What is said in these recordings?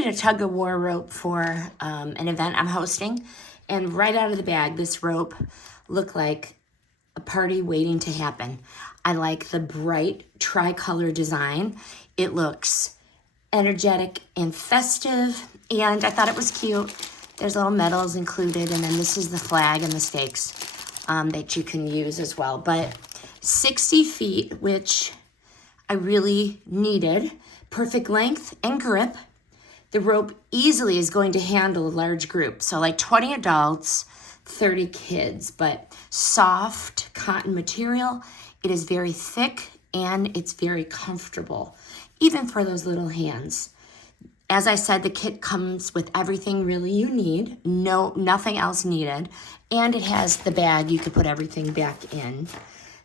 needed a tug-of-war rope for an event I'm hosting, and right out of the bag, this rope looked like a party waiting to happen. I like the bright tricolor design. It looks energetic and festive, and I thought it was cute. There's little medals included, and then this is the flag and the stakes that you can use as well. But 60 feet, which I really needed. Perfect length and grip. The rope easily is going to handle a large group. So like 20 adults, 30 kids, but soft cotton material. It is very thick and it's very comfortable, even for those little hands. As I said, the kit comes with everything really you need, nothing else needed, and it has the bag you could put everything back in.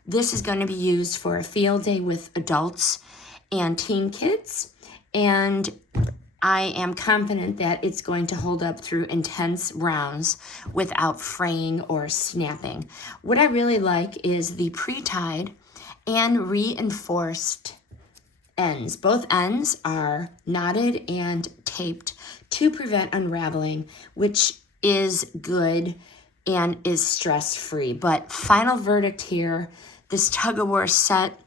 This is going to be used for a field day with adults and teen kids, and I am confident that it's going to hold up through intense rounds without fraying or snapping. What I really like is the pre-tied and reinforced ends. Both ends are knotted and taped to prevent unraveling, which is good and is stress-free. But final verdict here, this tug-of-war set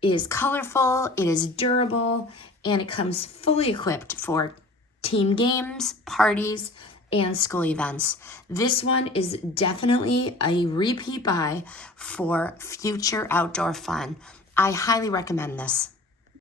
is colorful, it is durable, and it comes fully equipped for team games, parties, and school events. This one is definitely a repeat buy for future outdoor fun. I highly recommend this.